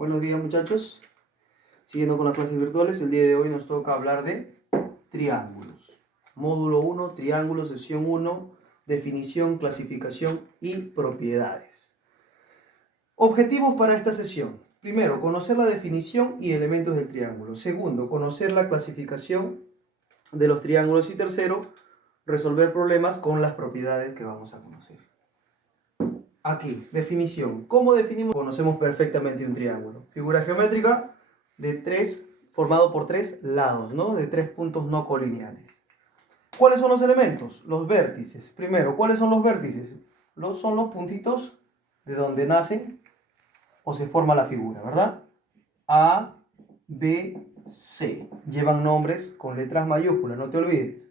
Buenos días muchachos, siguiendo con las clases virtuales, el día de hoy nos toca hablar de triángulos. Módulo 1, triángulos, sesión 1, definición, clasificación y propiedades. Objetivos para esta sesión. Primero, conocer la definición y elementos del triángulo. Segundo, conocer la clasificación de los triángulos. Y tercero, resolver problemas con las propiedades que vamos a conocer. Aquí, definición. ¿Cómo definimos? Conocemos perfectamente un triángulo. Figura geométrica formado por tres lados, ¿no? De tres puntos no colineales. ¿Cuáles son los elementos? Los vértices. Primero, ¿cuáles son los vértices? Son los puntitos de donde nace o se forma la figura, ¿verdad? A, B, C. Llevan nombres con letras mayúsculas, no te olvides.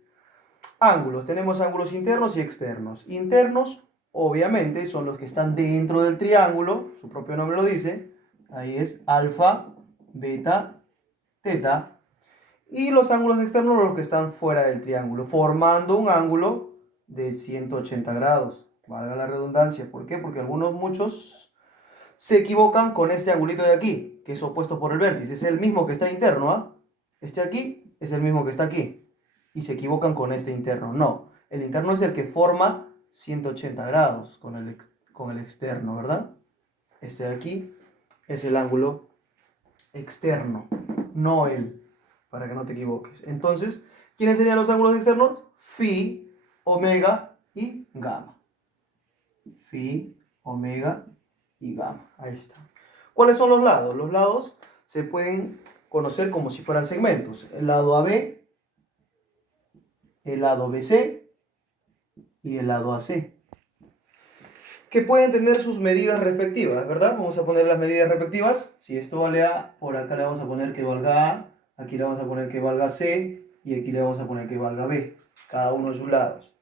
Ángulos. Tenemos ángulos internos y externos. Internos, obviamente, son los que están dentro del triángulo, su propio nombre lo dice, ahí es alfa, beta, teta, y los ángulos externos los que están fuera del triángulo, formando un ángulo de 180 grados, valga la redundancia. ¿Por qué? Porque muchos se equivocan con este angulito de aquí, que es opuesto por el vértice, es el mismo que está interno, ¿ah? Este aquí es el mismo que está aquí, y se equivocan con este interno. No, el interno es el que forma 180 grados con el externo, ¿verdad? Este de aquí es el ángulo externo, no para que no te equivoques. Entonces, ¿quiénes serían los ángulos externos? Phi, omega y gamma. Phi, omega y gamma. Ahí está. ¿Cuáles son los lados? Los lados se pueden conocer como si fueran segmentos. El lado AB, el lado BC y el lado AC, que pueden tener sus medidas respectivas, ¿verdad? Vamos a poner las medidas respectivas. Si esto vale A, por acá le vamos a poner que valga A, aquí le vamos a poner que valga C y aquí le vamos a poner que valga B, cada uno de sus lados.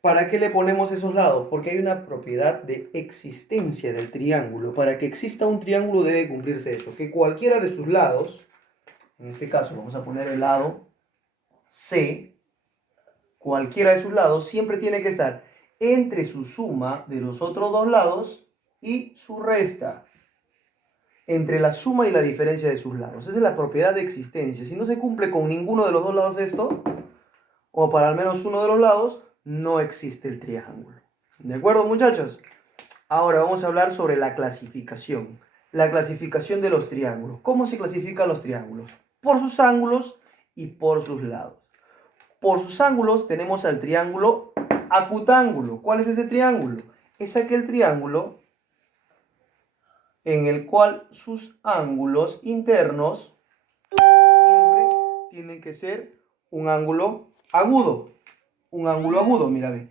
¿Para qué le ponemos esos lados? Porque hay una propiedad de existencia del triángulo. Para que exista un triángulo debe cumplirse eso, que cualquiera de sus lados, en este caso vamos a poner el lado C, cualquiera de sus lados siempre tiene que estar entre su suma de los otros dos lados y su resta. Entre la suma y la diferencia de sus lados. Esa es la propiedad de existencia. Si no se cumple con ninguno de los dos lados esto, o para al menos uno de los lados, no existe el triángulo. ¿De acuerdo, muchachos? Ahora vamos a hablar sobre la clasificación. La clasificación de los triángulos. ¿Cómo se clasifican los triángulos? Por sus ángulos y por sus lados. Por sus ángulos tenemos al triángulo acutángulo. ¿Cuál es ese triángulo? Es aquel triángulo en el cual sus ángulos internos siempre tienen que ser un ángulo agudo. Un ángulo agudo, mira, ve.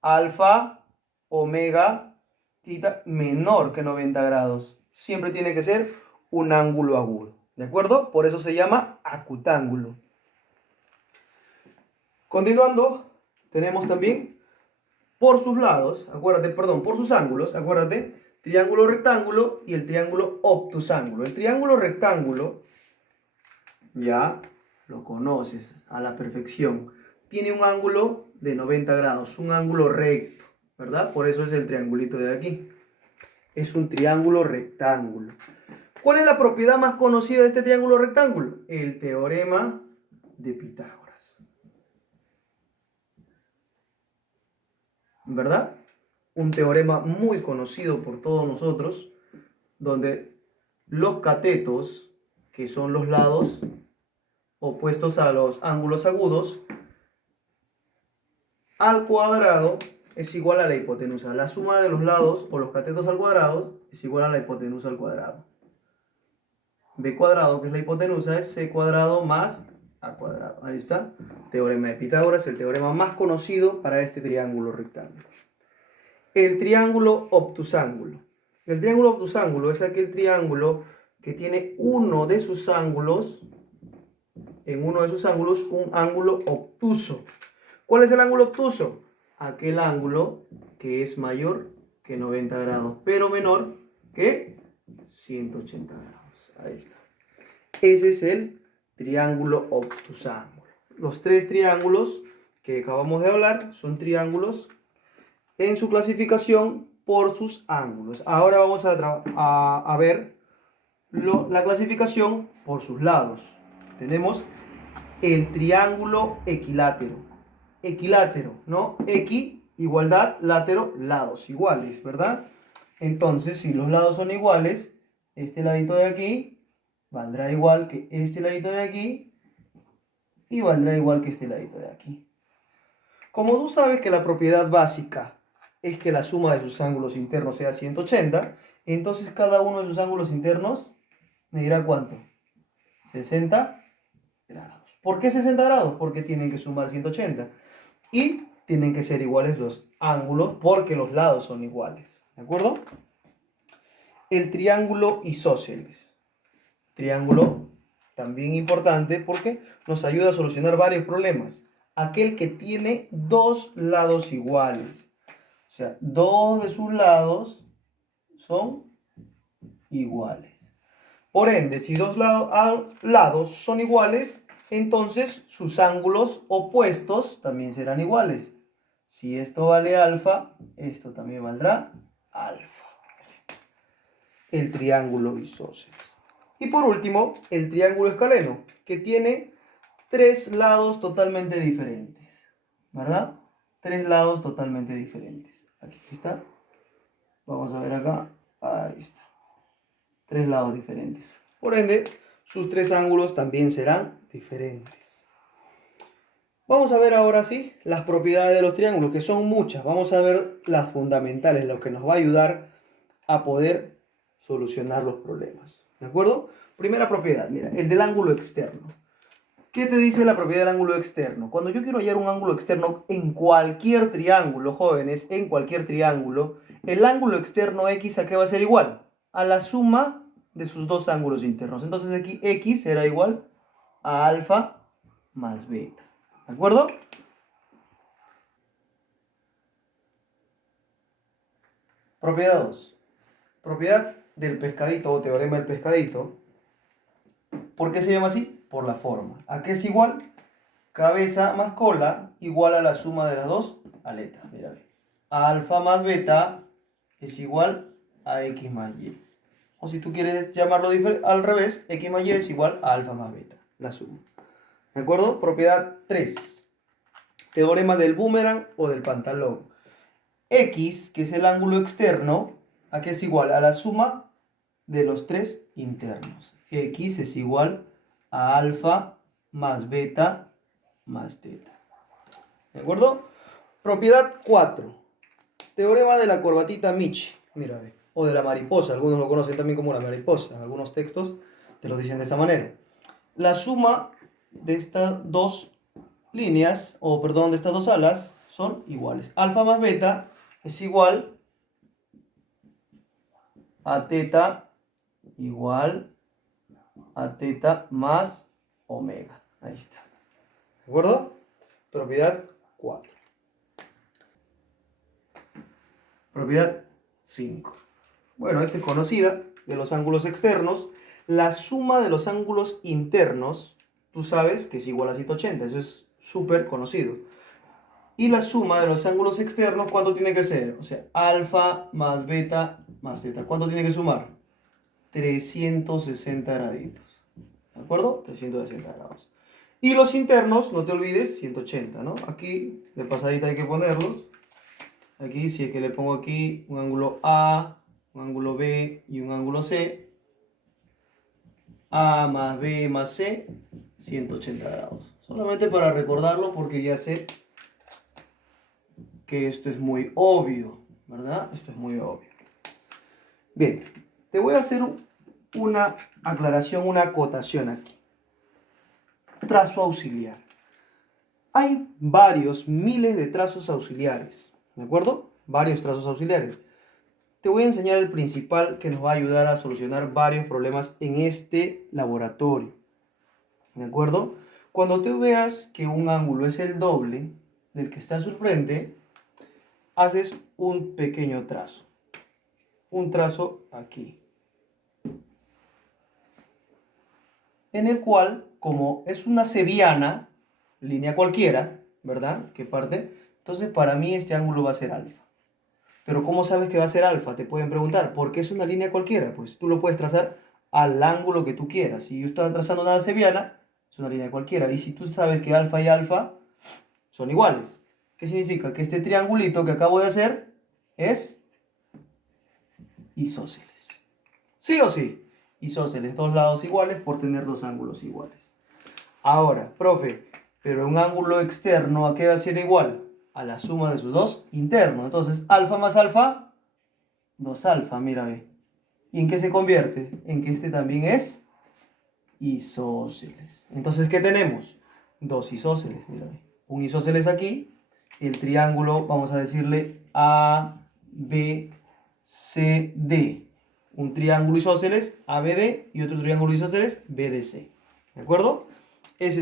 Alfa, omega, tita, menor que 90 grados. Siempre tiene que ser un ángulo agudo. ¿De acuerdo? Por eso se llama acutángulo. Continuando, tenemos también por sus lados, por sus ángulos, acuérdate, triángulo rectángulo y el triángulo obtusángulo. El triángulo rectángulo, ya lo conoces a la perfección, tiene un ángulo de 90 grados, un ángulo recto, ¿verdad? Por eso es el triangulito de aquí. Es un triángulo rectángulo. ¿Cuál es la propiedad más conocida de este triángulo rectángulo? El teorema de Pitágoras. ¿Verdad? Un teorema muy conocido por todos nosotros, donde los catetos, que son los lados opuestos a los ángulos agudos, al cuadrado es igual a la hipotenusa. La suma de los lados o los catetos al cuadrado es igual a la hipotenusa al cuadrado. B cuadrado, que es la hipotenusa, es C cuadrado más A cuadrado. Ahí está. Teorema de Pitágoras, el teorema más conocido para este triángulo rectángulo. El triángulo obtusángulo. El triángulo obtusángulo es aquel triángulo que tiene uno de sus ángulos, un ángulo obtuso. ¿Cuál es el ángulo obtuso? Aquel ángulo que es mayor que 90 grados, pero menor que 180 grados. Ahí está. Ese es el triángulo obtusángulo. Los tres triángulos que acabamos de hablar son triángulos en su clasificación por sus ángulos. Ahora vamos a ver la clasificación por sus lados. Tenemos el triángulo equilátero. Equilátero, ¿no? Equi, igualdad, látero, lados iguales, ¿verdad? Entonces, si los lados son iguales, este ladito de aquí valdrá igual que este ladito de aquí y valdrá igual que este ladito de aquí. Como tú sabes que la propiedad básica es que la suma de sus ángulos internos sea 180, entonces cada uno de sus ángulos internos me dirá ¿cuánto? 60 grados. ¿Por qué 60 grados? Porque tienen que sumar 180. Y tienen que ser iguales los ángulos porque los lados son iguales. ¿De acuerdo? El triángulo isósceles. Triángulo también importante porque nos ayuda a solucionar varios problemas. Aquel que tiene dos lados iguales. O sea, dos de sus lados son iguales. Por ende, si dos lados son iguales, entonces sus ángulos opuestos también serán iguales. Si esto vale alfa, esto también valdrá alfa. El triángulo isósceles. Y por último, el triángulo escaleno, que tiene tres lados totalmente diferentes. ¿Verdad? Tres lados totalmente diferentes. Aquí está. Vamos a ver acá. Ahí está. Tres lados diferentes. Por ende, sus tres ángulos también serán diferentes. Vamos a ver ahora sí las propiedades de los triángulos, que son muchas. Vamos a ver las fundamentales, lo que nos va a ayudar a poder solucionar los problemas. ¿De acuerdo? Primera propiedad, mira, el del ángulo externo. ¿Qué te dice la propiedad del ángulo externo? Cuando yo quiero hallar un ángulo externo en cualquier triángulo, jóvenes, en cualquier triángulo, el ángulo externo X ¿a qué va a ser igual? A la suma de sus dos ángulos internos. Entonces aquí X será igual a alfa más beta. ¿De acuerdo? Propiedad 2. Propiedad del pescadito o teorema del pescadito. ¿Por qué se llama así? Por la forma. ¿A qué es igual? Cabeza más cola igual a la suma de las dos aletas. Mira, alfa más beta es igual a X más Y. O si tú quieres llamarlo al revés, X más Y es igual a alfa más beta. La suma. ¿De acuerdo? Propiedad 3. Teorema del boomerang o del pantalón. X, que es el ángulo externo, ¿a qué es igual? A la suma de los tres internos. X es igual a alfa más beta más teta. ¿De acuerdo? Propiedad 4. Teorema de la corbatita Mitch. Mira, o de la mariposa. Algunos lo conocen también como la mariposa. En algunos textos te lo dicen de esta manera. La suma de estas dos líneas, o perdón, de estas dos alas, son iguales. Alfa más beta es igual a teta igual a teta más omega. Ahí está. ¿De acuerdo? Propiedad 4. Propiedad 5. Bueno, esta es conocida de los ángulos externos. La suma de los ángulos internos, tú sabes que es igual a 180. Eso es súper conocido. Y la suma de los ángulos externos, ¿cuánto tiene que ser? O sea, alfa más beta más teta. ¿Cuánto tiene que sumar? 360 graditos. ¿De acuerdo? 360 grados. Y los internos, no te olvides, 180, ¿no? Aquí, de pasadita hay que ponerlos. Aquí, si es que le pongo aquí un ángulo A, un ángulo B y un ángulo C. A más B más C, 180 grados. Solamente para recordarlo porque ya sé que esto es muy obvio, ¿verdad? Esto es muy obvio. Bien, te voy a hacer una aclaración, una acotación aquí. Trazo auxiliar. Hay varios, miles de trazos auxiliares, ¿de acuerdo? Varios trazos auxiliares. Te voy a enseñar el principal que nos va a ayudar a solucionar varios problemas en este laboratorio, ¿de acuerdo? Cuando tú veas que un ángulo es el doble del que está a su frente, haces un pequeño trazo. Un trazo aquí. En el cual, como es una cebiana, línea cualquiera, ¿verdad? Que parte. Entonces, para mí este ángulo va a ser alfa. Pero ¿cómo sabes que va a ser alfa? Te pueden preguntar, ¿por qué es una línea cualquiera? Pues tú lo puedes trazar al ángulo que tú quieras. Si yo estoy trazando una seviana, es una línea cualquiera. Y si tú sabes que alfa y alfa son iguales, ¿qué significa? Que este triangulito que acabo de hacer es isósceles. ¿Sí o sí? Isósceles, dos lados iguales por tener dos ángulos iguales. Ahora, profe, pero un ángulo externo, ¿a qué va a ser igual? A la suma de sus dos internos. Entonces, alfa más alfa, 2 alfa, mira, ve. ¿Y en qué se convierte? En que este también es isósceles. Entonces, ¿qué tenemos? Dos isósceles, mira, ve. Un isósceles aquí, el triángulo, vamos a decirle ABCD. Un triángulo isósceles ABD y otro triángulo isósceles BDC. ¿De acuerdo?